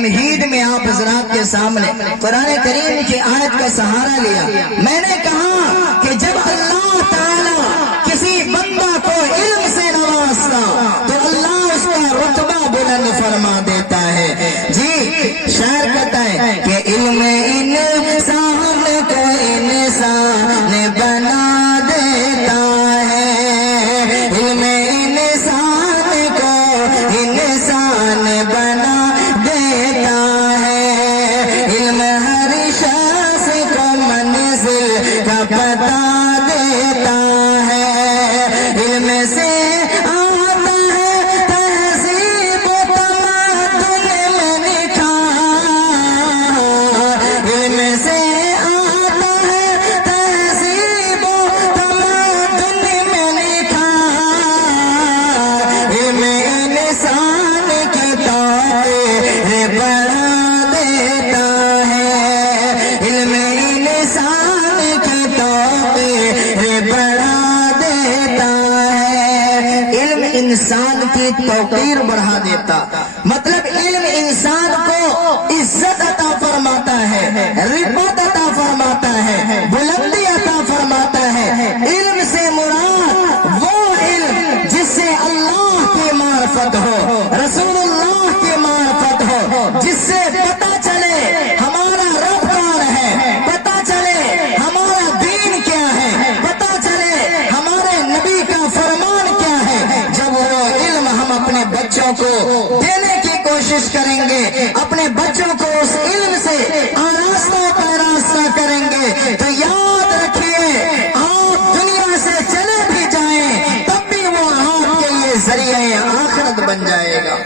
تمہید میں آپ حضرات کے سامنے قرآن کریم کی آیت کا سہارا لیا. میں نے کہا کہ جب اللہ تعالیٰ کسی بندہ کو علم سے نوازتا تو اللہ اس کا رتبہ بلند فرما دیتا ہے. جی شاعر کہتا ہے کہ علم انسان کو انسان بنا دیتا ہے. علم انسان کو انسان بنا دیتا ہے. علم ہر شخص کو منزل کا پتہ دیتا ہے. علم سے آتا ہے تہذیب و تمدن میں نکھار. علم سے آتا ہے تہذیب و تمدن میں نکھار. علم انسان کی طاقت بڑھا دیتا ہے. علم انسان کی طاقت بڑھا دیتا ہے. علم انسان کی توقیر بڑھا دیتا مطلب علم انسان کو عزت عطا فرماتا ہے, رفعت عطا فرماتا ہے, بلندی عطا فرماتا ہے. علم سے مراد وہ علم جس سے اللہ کی معرفت ہو, رسول اللہ کی معرفت ہو, جس سے پتہ چلے ہمارا رب کون ہے, پتہ چلے ہمارا دین کیا ہے, پتہ چلے ہمارے نبی کا فرمان کیا ہے. جب وہ علم ہم اپنے بچوں کو دینے کی کوشش کریں گے, اپنے بچوں کو اس علم سے آراستہ پیراستہ کریں گے, تو یاد رکھیے آپ دنیا سے چلے بھی جائیں تب بھی وہ آپ کے لیے ذریعہ آخرت بن جائے گا.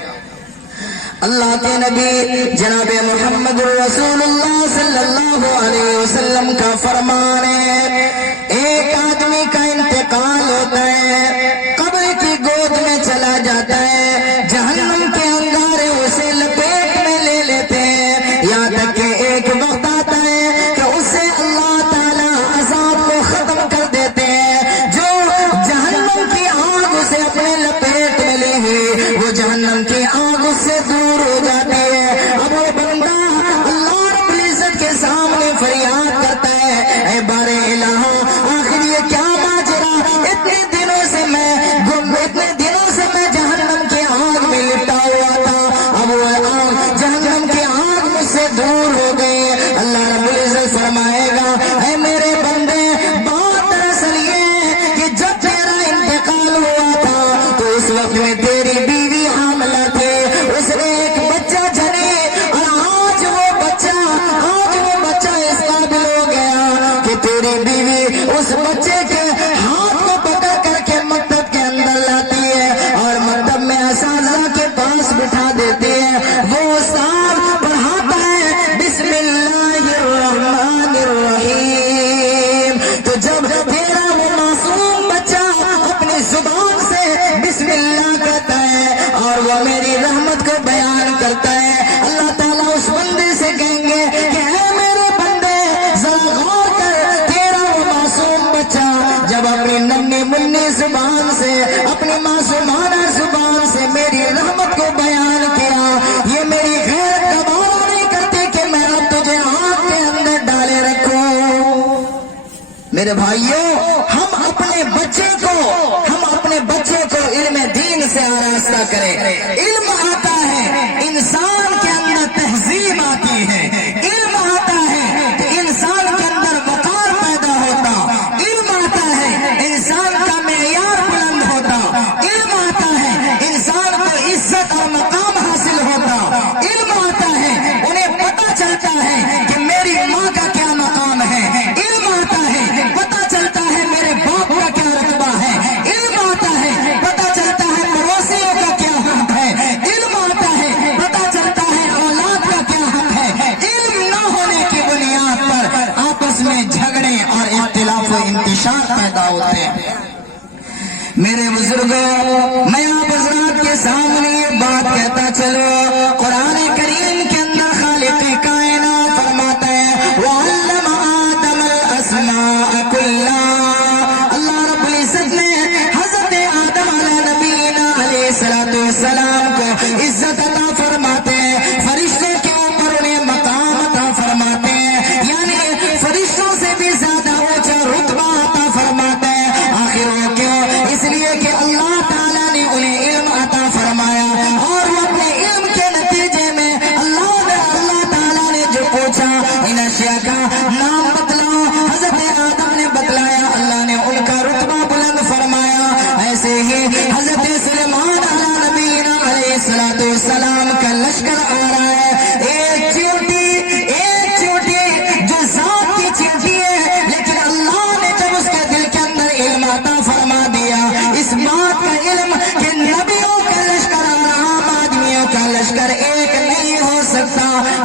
اللہ کے نبی جناب محمد رسول اللہ صلی اللہ علیہ وسلم کا فرمان ہے, ایک آدمی کا انتقال ہوتا ہے, قبر کی گود میں چلا جاتا ہے, جہنم کے انگارے اسے لپیٹ میں لے لیتے ہیں, یہاں تک کہ ایک وقت آتا ہے کہ اسے اللہ تعالیٰ عذاب کو ختم کر دیتے ہیں. جو جہنم کی آگ اسے اپنے لپیٹ میں لی ہوئی, وہ جہنم کی آگ اس سے دور ہو جاتی ہے. اب وہ بندہ اللہ رب العزت کے سامنے فریاد کرتا ہے, اے بار الہ آخر یہ کیا ماجرا, اتنے دنوں سے میں جہنم کی آگ میں لپٹا ہوا تھا, اب وہ آگ جہنم کی آگ مجھ سے دور ہو گئی. اللہ رب العزت فرمائے گا, اے میرے بندے بات دراصل یہ ہے کہ جب تیرا انتقال ہوا تھا تو اس وقت میں تیری بیوی حاملہ تھی, اس نے ایک بچہ جنے, اور آج وہ بچہ اس قابل ہو گیا کہ تیری بیوی اس بچے کے ہاتھ کو پکڑ کر کے مکتب کے اندر لاتی ہے اور مکتب میں اساتذہ کے پاس بٹھا دیتی ہے. وہ استاد پڑھاتا ہے بسم اللہ الرحمن الرحیم, تو جب تیرا وہ معصوم بچہ اپنی زبان سے بسم اللہ کہتا ہے اور وہ میری رحمت کو بیان کرتا ہے, اللہ تعالیٰ اس بندے سے کہیں گے کہ اے میرے بندے ذرا غور کر, تیرا وہ معصوم بچہ جب اپنی ننھی منی زبان سے, اپنی معصومانہ زبان سے میری رحمت کو بیان کیا, یہ میری غیرت کا بارہ نہیں کرتی کہ میں اب تجھے آنکھ کے اندر ڈالے رکھوں. میرے بھائیوں, ہم اپنے بچے کو علم دین سے آراستہ کریں. علم آتا ہے انسان کے اندر تہذیب آتی ہے, علم آتا ہے تو انسان کے اندر وقار پیدا ہوتا, علم آتا ہے انسان کا معیار بلند ہوتا, علم آتا ہے انسان کو عزت اور مقام حاصل ہوتا, علم آتا ہے انہیں پتہ چلتا ہے کہ میری ماں کا کیا مقام ہے, علم آتا ہے پتہ چلتا ہے میرے باپ کا کیا رتبہ ہے, علم آتا ہے پتہ چلتا ہے پڑوسیوں کا کیا حق ہے, علم آتا ہے پتہ چلتا ہے اولاد کا کیا حق ہے. علم نہ ہونے کی بنیاد پر آپس میں جھگڑے اور اختلاف و انتشار پیدا ہوتے ہیں. میرے بزرگوں, میں آپ حضرات کے سامنے یہ بات کہتا چلو, قرآن کریم کے اندر خالق کائنات فرماتا ہے وَعَلَّمَ آدَمَ الْأَسْمَاءَ كُلَّهَا. اللہ رب العزت نے حضرت آدم علیہ نبینا علیہ السلام کو عزت عطا فرماتے ہیں, فرشتوں کے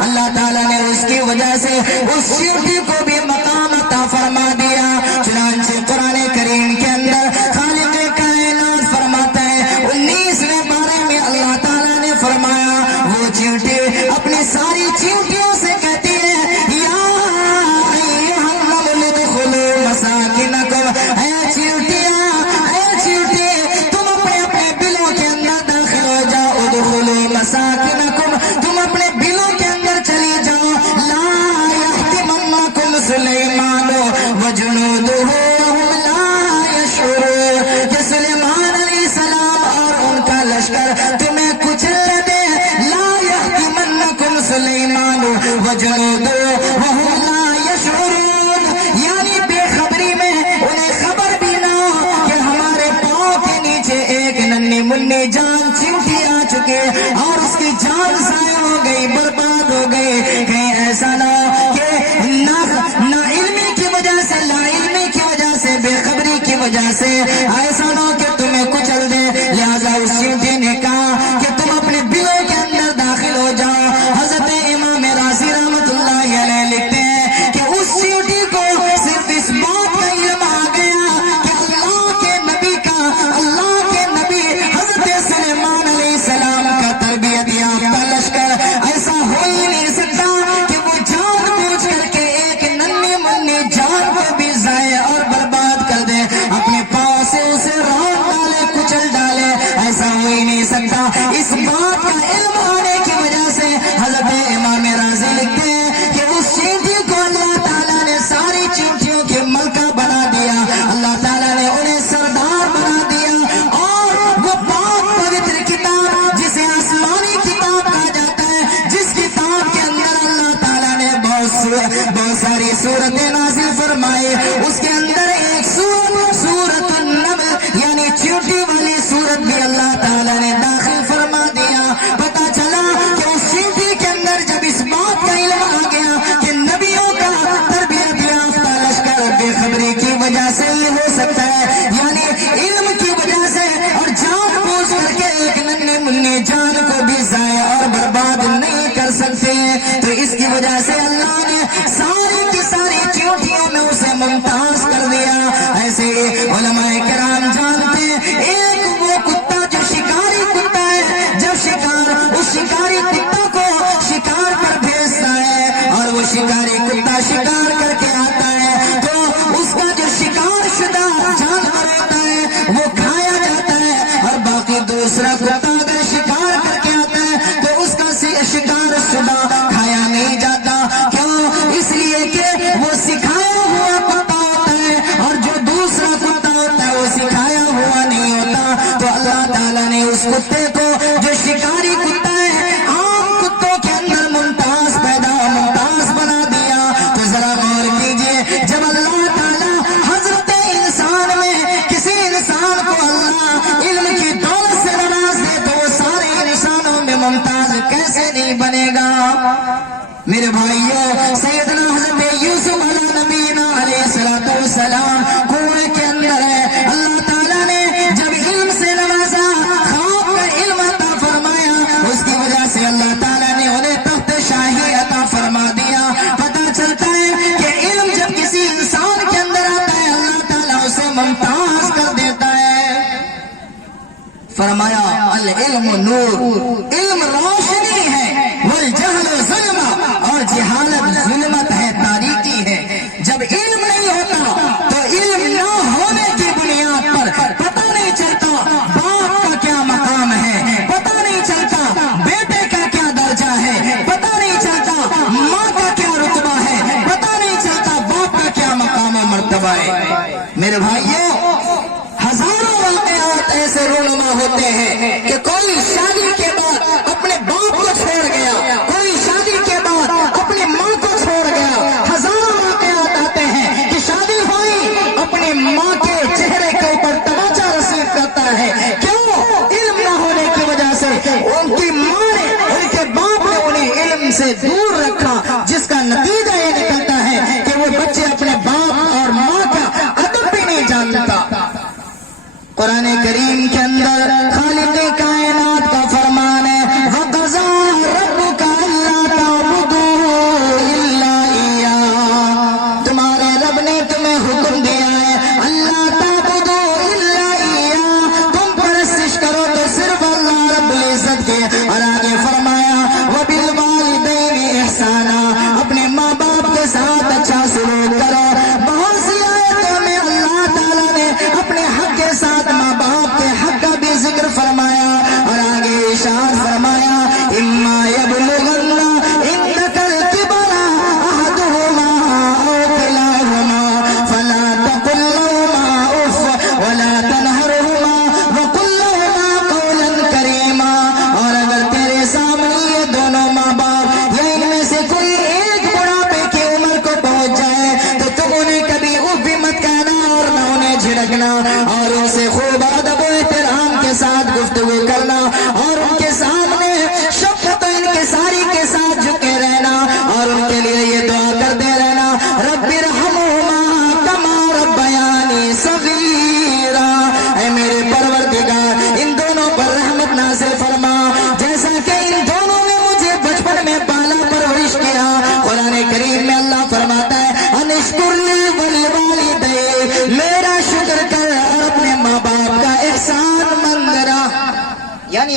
اللہ تعالیٰ نے اس کی وجہ سے اس چیونٹی کو بھی مقام عطا فرما دیا. چنانچہ قرآن کریم کے اندر خالق کائنات فرماتا ہے 19ویں پارے میں اللہ تعالیٰ نے فرمایا وہ چیونٹی اپنی ساری چیونٹیوں سے کہتی ہے یا ایھا النمل ادخلوا مساکنکم. اے چیونٹیاں، اے چیونٹی، تم اپنے بلوں کے اندر داخل ہو جاؤ. ادخلوا مساکنکم، تم اپنے بلوں کے اندر چلی جاؤ. لا یحطمنکم سلیمان وجنودہ وہم لا یشعرون، کہ سلیمان علیہ السلام اور ان کا لشکر تمہیں کچل نہ دے. لا یحطمنکم سلیمان وجنودہ وہم لا یشعرون، یعنی بے خبری میں انہیں خبر بھی نہ ہو کہ ہمارے پاؤں کے نیچے ایک ننھی منی جان چیونٹی آ چکے اور اس کی جان ضائع ہو گئی، برباد ہو گئی. کہیں ایسا نہ ہو کہ نا علمی کی وجہ سے، لا علمی کی وجہ سے، بے خبری کی وجہ سے ایسا نہ ہو کہ تمہیں کچل دے. لہذا اس چیونٹی نے کہا کہ تم اپنے بلوں کے اندر داخل ہو جاؤ. حضرت امام رازی رحمۃ اللہ علیہ لکھتے ہیں کہ اس چیونٹی کو صرف اس بات کا علم آ گیا کہ اللہ کے نبی حضرت سلیمان علیہ السلام کا تربیت یافتہ لشکر ایسا ہو ہی نہیں سکتا کہ وہ جان بوجھ کر کے ایک ننھی منی جان کو بھی ضائع اور برباد کر دے، اپنے پاؤں سے اسے روڑ ڈالے، کچل ڈالے. ایسا ہو ہی نہیں سکتا. اس بات کا علم ہونے کی وجہ سے حضرت امام راضی لکھتے ہیں کہ اس چیونٹی کو اللہ تعالیٰ نے ساری چیونٹیوں کے ملکہ بنا دیا. اللہ تعالیٰ نے انہیں سردار بنا دیا اور وہ پاک پوتر کتاب جسے آسمانی کتاب کہا جاتا ہے، جس کتاب کے اندر اللہ تعالیٰ نے بہت ساری سورتیں نازل فرمائی، اس کے اندر ایک سورت النمل یعنی چیونٹی والی سورت بھی اللہ تعالیٰ نے داخل فرما دیا. پتا چلا کہ اس چیونٹی کے اندر جب اس بات کا علم آ گیا کہ نبیوں کا تربیت یافتہ لشکر بے خبری کی وجہ سے ہی ہو سکتا ہے، یعنی علم کی وجہ سے اور جان بوجھ کر کے ایک ننھی منی جان کو بھی ضائع اور برباد نہیں کر سکتے. تو اس کی وجہ سے اللہ نے ساری کی ساری چیونٹیوں میں اسے ممتاز کر دیا. ایسے علماء کرام جانتے ہیں ایک وہ کتا جو شکاری کتا ہے، جب شکار اس شکاری کتا کو شکار پر بھیجتا ہے اور وہ شکاری کتا شکار کر کے آتا ہے تو اس کا جو شکار شدہ جانور ہوتا ہے وہ کھایا جاتا ہے، اور باقی دوسرا کتا اگر شکار کر کے آتا ہے تو اس کا شکار شدہ کھایا نہیں جاتا. کیوں؟ اس لیے کہ وہ سکھایا ہوا کتا ہوتا ہے اور جو دوسرا کتا ہوتا ہے وہ سکھایا ہوا نہیں ہوتا. تو اللہ تعالیٰ نے اس کتے کو جو شکاری کتا ہے عام کتوں کے اندر ممتاز بنا دیا. تو ذرا غور کیجئے، جب اللہ تعالیٰ حضرت انسان میں کسی انسان کو اللہ علم کی دولت سے نواز دے تو وہ سارے انسانوں میں ممتاز کیسے نہیں بنے گا؟ میرے بھائیوں، سیدنا حضرت یوسف علیہ نبینا علیہ الصلوۃ والسلام کنویں کے اندر ہے. اللہ تعالیٰ نے جب علم سے نوازا، خواب کا علم عطا فرمایا، اس کی وجہ سے اللہ تعالیٰ نے انہیں تخت شاہی عطا فرما دیا. پتہ چلتا ہے کہ علم جب کسی انسان کے اندر آتا ہے اللہ تعالیٰ اسے ممتاز کر دیتا ہے. فرمایا العلم نور، علم روشنی ہے، والجہل ظلمہ، اور جہالت ظلمت ہے، تاریکی ہے. جب علم نہیں ہوتا تو علم نہ ہونے کی بنیاد پر پتہ نہیں چلتا باپ کا کیا مقام ہے، پتہ نہیں چلتا بیٹے کا کیا درجہ ہے، پتہ نہیں چلتا ماں کا کیا رتبہ ہے، پتہ نہیں چلتا باپ کا کیا مقام و مرتبہ ہے. میرے بھائیوں، ہزاروں واقعات ایسے رونما ہوتے ہیں کہ کوئی شادی کے بعد اپنے باپ کو چھوڑ گیا، کوئی شادی کے بعد اپنی ماں کو چھوڑ گیا. ہزاروں واقعات آتے ہیں کہ شادی ہوئی، اپنی ماں کے چہرے کے اوپر تماچا رسید کرتا ہے. کیوں؟ علم نہ ہونے کی وجہ سے ان کی ماں نے، ان کے باپ نے انہیں علم سے دور رکھا، جس کا نتیجہ یہ نکلتا ہے کہ وہ بچے اپنے باپ اور ماں کا ادب بھی نہیں جانتا. قرآن کریم کے اندر خالق کائنات کا فرمان ہے وَقَضَىٰ رَبُّكَ أَلَّا تَعْبُدُوا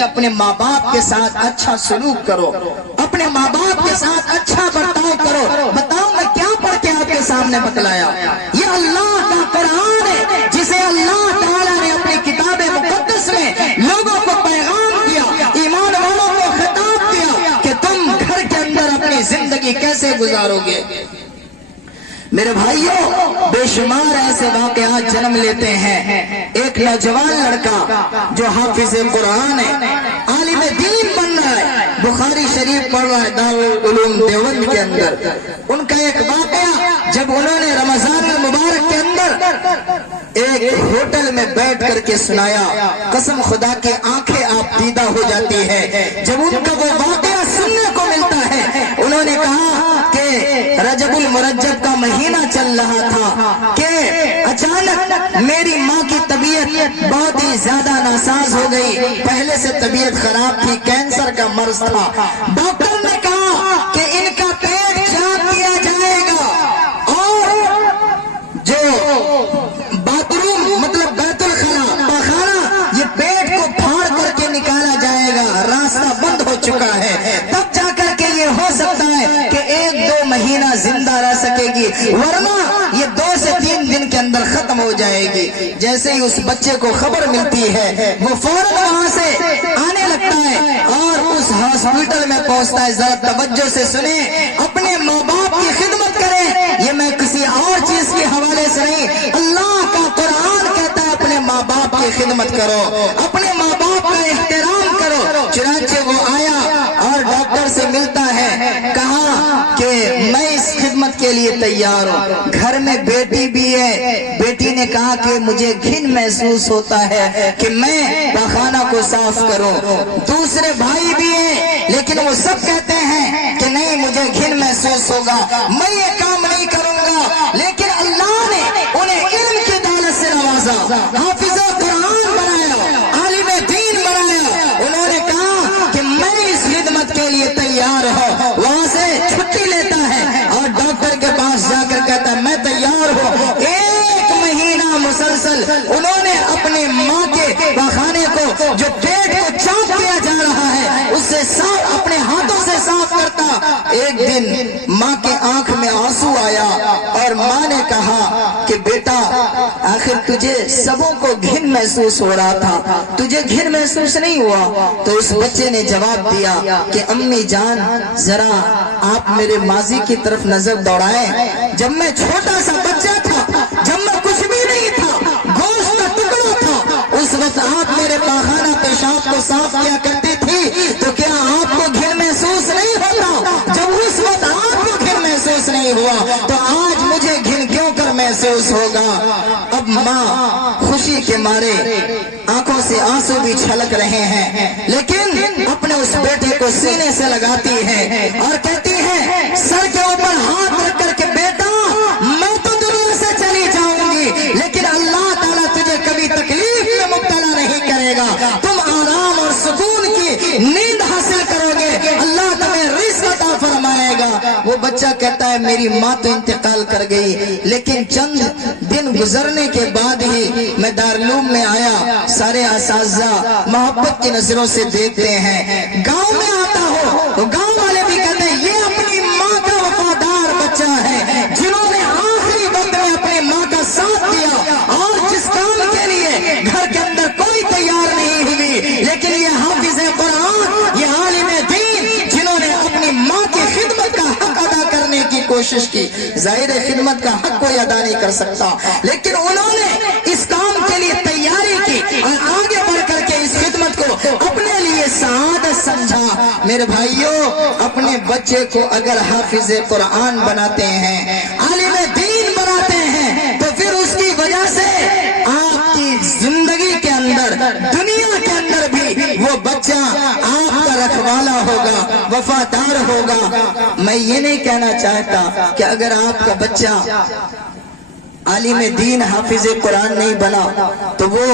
اپنے ماں باپ کے ساتھ اچھا سلوک کرو، اپنے ماں باپ کے ساتھ اچھا برتاؤ کرو۔ بتاؤ میں کیا پڑھ کے آپ کے سامنے بتلایا؟ یہ اللہ کا قرآن ہے جسے اللہ تعالیٰ نے اپنی کتاب مقدس میں لوگوں کو پیغام دیا، ایمان والوں کو خطاب کیا کہ تم گھر کے اندر اپنی زندگی کیسے گزارو گے۔ میرے بھائیوں، بے شمار ایسے واقعات جنم لیتے ہیں۔ ایک نوجوان لڑکا جو حافظ قرآن ہے، عالم دین بن رہا ہے، بخاری شریف پڑھ رہا ہے دارالعلوم دیوبند کے اندر، ان کا ایک واقعہ جب انہوں نے رمضان المبارک کے اندر ایک ہوٹل میں بیٹھ کر کے سنایا، قسم خدا کی آنکھیں آپ دیدہ ہو جاتی ہے جب ان کا وہ واقعہ سننے کو ملتا ہے۔ انہوں نے کہا کہ رجب المرجب کا مہینہ چل رہا تھا کہ اچانک میری ماں کی طبیعت بہت ہی زیادہ ناساز ہو گئی، پہلے سے طبیعت خراب تھی، کینسر کا مرض تھا۔ ڈاکٹر نے کہا کہ ان کا پیٹ چاک کیا جائے گا اور جو باتھ روم مطلب بیت الخلا پاخانہ، یہ پیٹ کو پھاڑ کر کے نکالا جائے گا، راستہ بند ہو چکا ہے، تب جا کر کے یہ ہو سکتا ہے کہ 1-2 مہینہ زندہ رہ سکے گی، ورنہ یہ 2 سے 3 دن کے اندر ختم ہو جائے گی۔ جیسے ہی اس بچے کو خبر ملتی ہے وہ فوراً وہاں سے آنے لگتا ہے اور اس ہاسپٹل میں پہنچتا ہے۔ ذرا توجہ سے سنیں، اپنے ماں باپ کی خدمت کریں، یہ میں کسی اور چیز کے حوالے سے نہیں، اللہ کا قرآن کہتا ہے اپنے ماں باپ کی خدمت کرو، اپنے ماں باپ کا احترام کرو۔ چنانچہ وہ آیا اور ڈاکٹر سے ملتا ہے، کہا کہ میں اس خدمت کے لیے تیار ہوں، گھر میں بیٹی بھی ہے، بیٹی نے کہا کہ مجھے گھن محسوس ہوتا ہے کہ میں پاخانہ کو صاف کروں، دوسرے بھائی بھی ہیں لیکن وہ سب کہتے ہیں کہ نہیں مجھے گھن محسوس ہوگا، میں یہ کام نہیں کروں گا۔ لیکن اللہ نے انہیں علم کی دولت سے نوازا، حافظ قرآن بنایا، عالم دین بنایا۔ انہوں نے کہا کہ میں اس خدمت کے لیے تیار ہوں، وہاں سے چھٹی لیتا ہے اور ڈاکٹر کے پاس جا کر کہتا ہے میں تیار ہوں۔ 1 مہینہ مسلسل انہوں نے اپنی ماں کے پاخانے کو جو پیٹ کو چاک کیا جا رہا ہے اس سے صاف اپنے ہاتھوں سے صاف کرتا۔ ایک دن ماں کے آنکھ میں آنسو آیا اور ماں نے کہا کہ بیٹا آخر تجھے سبوں کو گھن محسوس ہو رہا تھا، تجھے گھن محسوس نہیں ہوا؟ تو اس بچے نے جواب دیا کہ امی جان ذرا آپ میرے ماضی کی طرف نظر دوڑائیں، جب میں چھوٹا سا بچہ تھا، جب میں کچھ بھی نہیں تھا، گوشت کا ٹکڑا تھا، اس وقت آپ میرے پاخانہ پیشاب کو صاف کیا کرتی تھی، تو کیا آپ کو گھن محسوس نہیں ہوتا؟ جب اس وقت آپ کو گھن محسوس نہیں ہوا تو آج مجھے گھن کیوں کر محسوس ہوگا؟ اب ماں خوشی کے مارے آنکھوں سے آنسو بھی چھلک رہے ہیں، لیکن اپنے اس بیٹے کو سینے سے لگاتی ہے اور کہتی ہے سر کے اوپر ہاتھ رکھ کر کے بیٹا میں تو دنیا سے چلی جاؤں گی لیکن اللہ تعالیٰ تجھے کبھی تکلیف میں مبتلا نہیں کرے گا، تم آرام اور سکون کی نیند حاصل کرو گے، اللہ تمہیں رزق عطا فرمائے گا۔ وہ بچہ کہتا ہے میری ماں تو انتقال کر گئی، لیکن چند دن گزرنے کے بعد ہی میں دارالعلوم میں آیا، سارے اساتذہ محبت کی نظروں سے دیکھتے ہیں، گاؤں میں آتا ہو تو گاؤں والے بھی کہتے ہیں یہ اپنی ماں کا وفادار بچہ ہے، جنہوں نے آخری وقت میں اپنی ماں کا ساتھ دیا اور جس کام کے لیے گھر کے اندر کوئی تیار نہیں ہوئی، لیکن یہ حافظ قرآن، یہ عالم دین جنہوں نے اپنی ماں کی خدمت کا حق ادا کرنے کی کوشش کی۔ ظاہر خدمت کا حق کوئی ادا نہیں کر سکتا، لیکن انہوں نے اس کام کے لیے تیاری کی اور آگے بڑھ کر کے اس خدمت کو اپنے لیے سعادت سمجھا۔ میرے بھائیوں، اپنے بچے کو اگر حافظ قرآن بناتے ہیں، عالم دین بناتے ہیں، تو پھر اس کی وجہ سے آپ کی زندگی کے اندر، دنیا کے اندر بھی وہ بچہ آپ کا رکھوالا ہوگا، وفادار ہوگا۔ میں یہ نہیں کہنا چاہتا کہ اگر آپ کا بچہ عالم دین حافظ قرآن نہیں بنا تو وہ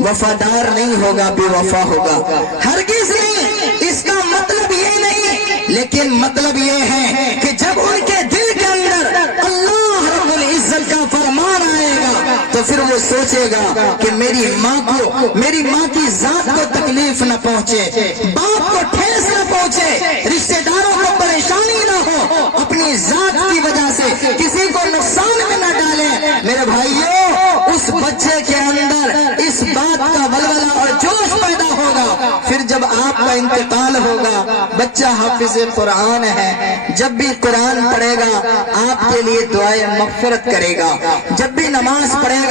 وفادار نہیں ہوگا، بے وفا ہوگا، ہرگز نہیں، اس کا مطلب یہ نہیں، لیکن مطلب یہ ہے کہ جب ان کے دل کے اندر اللہ رب العزت کا فرمان آئے گا تو پھر وہ سوچے گا کہ میری ماں کی ذات کو تکلیف نہ پہنچے، باپ کو ٹھیس نہ پہنچے، رشتہ داروں کو پریشانی نہ ہو، اپنی ذات کی وجہ سے کسی کو نقصان میں نہ ڈالے۔ میرے بھائیوں، اس بچے کے اندر اس بات کا ولولہ اور جوش پیدا ہوگا۔ پھر جب آپ کا انتقال ہوگا، بچہ حافظ قرآن ہے، جب بھی قرآن پڑھے گا آپ کے لیے دعائے مغفرت کرے گا، جب بھی نماز پڑھے گا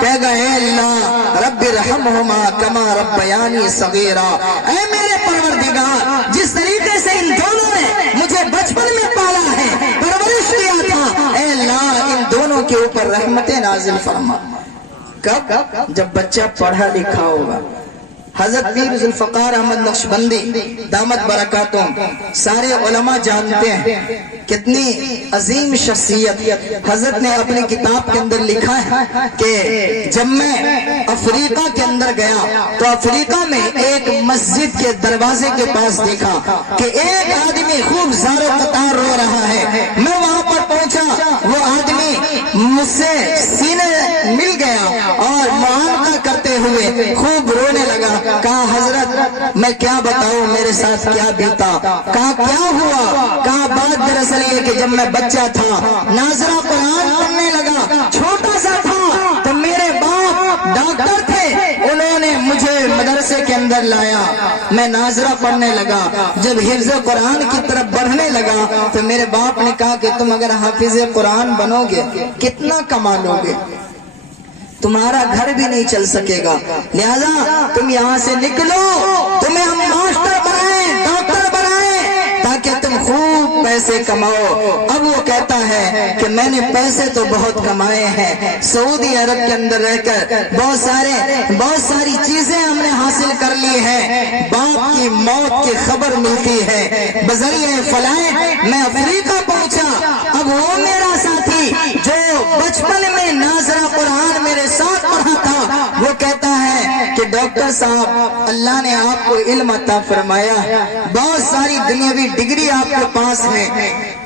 کہے گا اے اللہ رب ارحمہما کما ربیانی صغیرا، اے میرے پروردگار جس طریقے سے ان دونوں نے مجھے بچپن میں پالا ہے، پرورش کیا تھا، اے اللہ ان دونوں کے اوپر رحمتیں نازل فرما۔ کب؟ جب بچہ پڑھا لکھا ہوگا۔ حضرت پیر ذوالفقار احمد نقشبندی دامت برکاتہم سارے علماء جانتے ہیں، کتنی عظیم شخصیت۔ حضرت نے اپنی کتاب کے اندر لکھا ہے کہ جب میں افریقہ کے اندر گیا تو افریقہ میں ایک مسجد کے دروازے کے پاس دیکھا کہ ایک آدمی خوب زار و قطار رو رہا ہے۔ میں وہاں پر پہنچا، وہ آدمی مجھ سے سینے مل گیا اور معانقہ کرتے ہوئے خوب رونے لگا۔ کہا حضرت میں کیا بتاؤں میرے ساتھ کیا بیتا؟ کہا کیا ہوا؟ کہا بات دراصل یہ کہ جب میں بچہ تھا ناظرہ قرآن پڑھنے لگا، چھوٹا سا تھا، تو میرے باپ ڈاکٹر تھے، انہوں نے مجھے مدرسے کے اندر لایا، میں ناظرہ پڑھنے لگا۔ جب حفظ قرآن کی طرف بڑھنے لگا تو میرے باپ نے کہا کہ تم اگر حافظ قرآن بنو گے کتنا کما لو گے، تمہارا گھر بھی نہیں چل سکے گا، لہذا تم یہاں سے نکلو، تمہیں ہم ماسٹر بنائیں، ڈاکٹر بنائیں تاکہ تم خوب پیسے کماؤ۔ اب وہ کہتا ہے کہ میں نے پیسے تو بہت کمائے ہیں، سعودی عرب کے اندر رہ کر بہت ساری چیزیں ہم نے حاصل کر لی ہیں، باپ کی موت کی خبر ملتی ہے، بذریعہ فلاح میں افریقہ پہنچا۔ اب وہ میرا ساتھی جو بچپن میں ناظرہ قرآن میرے ساتھ پڑھا تھا، وہ کہتا ہے کہ ڈاکٹر صاحب اللہ نے آپ کو علم عطا فرمایا، بہت ساری دنیاوی ڈگری آپ کے پاس ہے،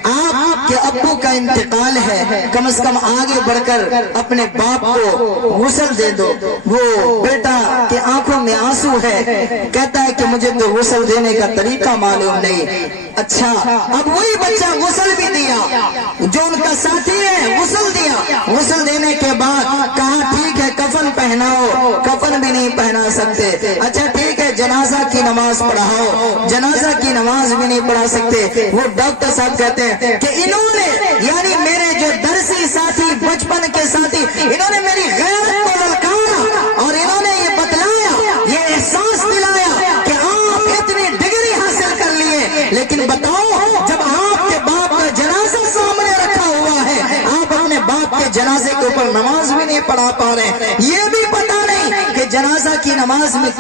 آپ کے ابو کا انتقال ہے، کم از کم آگے بڑھ کر اپنے باپ کو غسل دے دو۔ وہ بیٹا کے آنکھوں میں آنسو ہے، کہتا ہے کہ مجھے تو غسل دینے کا طریقہ معلوم نہیں۔ اچھا، اب وہی بچہ غسل بھی دیا جو ان کا ساتھی ہے، غسل دیا، غسل دینے کے بعد کہا ٹھیک ہے کفن پہناؤ، کفن بھی نہیں پہنا سکتے، اچھا ٹھیک ہے جنازہ کی نماز پڑھاؤ، جنازہ کی نماز بھی نہیں پڑھا سکتے۔ وہ ڈاکٹر صاحب کہتے ہیں کہ انہوں نے یعنی میرے جو درسی ساتھی بچپن کے ساتھی، انہوں نے میری غیرت کو للکارا اور انہوں نے یہ بتلایا، یہ احساس دلایا کہ آپ اتنی ڈگری حاصل کر لیے، لیکن بتاؤ جب آپ کے باپ کا جنازہ سامنے رکھا ہوا ہے آپ اپنے باپ کے جنازے کے اوپر نماز بھی نہیں پڑھا پا رہے، یہ بھی پتا نہیں کہ جنازہ کی نماز میں